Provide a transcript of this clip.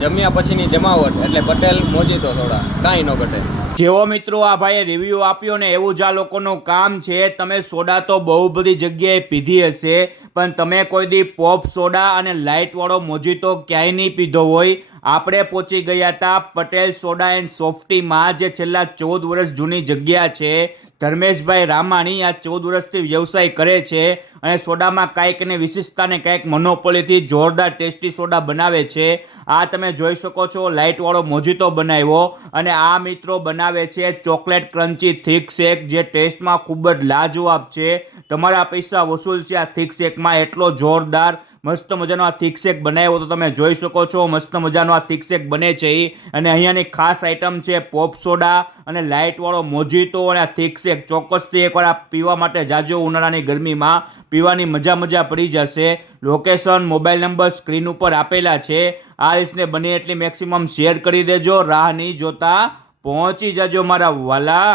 જમ્યા પછીની જમાવટ એટલે પટેલ મોજીતો સોડા, કાંઈ ન ઘટે. જેવો મિત્રો આ ભાઈએ રિવ્યૂ આપ્યો ને એવું જ આ લોકોનું કામ છે. તમે સોડા તો બહુ બધી જગ્યાએ પીધી હશે, પણ તમે કોઈ દી પોપ સોડા અને લાઇટવાળો મોજીતો ક્યાંય નહીં પીધો હોય. આપણે પહોંચી ગયા હતા પટેલ સોડા એન્ડ સોફ્ટીમાં, જે છેલ્લા 14 વર્ષ જૂની જગ્યા છે. ધર્મેશભાઈ રામાણી આ 14 વર્ષથી વ્યવસાય કરે છે અને સોડામાં કાંઈક ને વિશિષ્ટતાને કાંઈક મોનોપોલીથી જોરદાર ટેસ્ટી સોડા બનાવે છે. આ તમે જોઈ શકો છો લાઇટવાળો મોજીતો બનાવ્યો, અને આ મિત્રો બનાવે છે ચોકલેટ ક્રન્ચી થીક શેક, જે ટેસ્ટમાં ખૂબ જ લાજવાબ છે. તમારા પૈસા વસૂલ છે આ થીક શેકમાં. એટલો જોરદાર મસ્ત મજાનો આ થીક શેક બનાવ્યો તો તમે જોઈ શકો છો. મસ્ત મજાનો આ થીક શેક બને છે અને અહીંયાની ખાસ આઈટમ છે પોપ સોડા અને લાઇટવાળો મોજીતો અને આ થીક શેક. ચોક્કસથી એકવાર આ પીવા માટે જાજો. ઉનાળાની ગરમીમાં પીવાની મજા પડી જશે. લોકેશન, મોબાઈલ નંબર સ્ક્રીન ઉપર આપેલા છે. આ લિસ્ટને બને એટલી મેક્સિમમ શેર કરી દેજો. રાહ નહીં જોતા પહોંચી જજો મારા વાલા.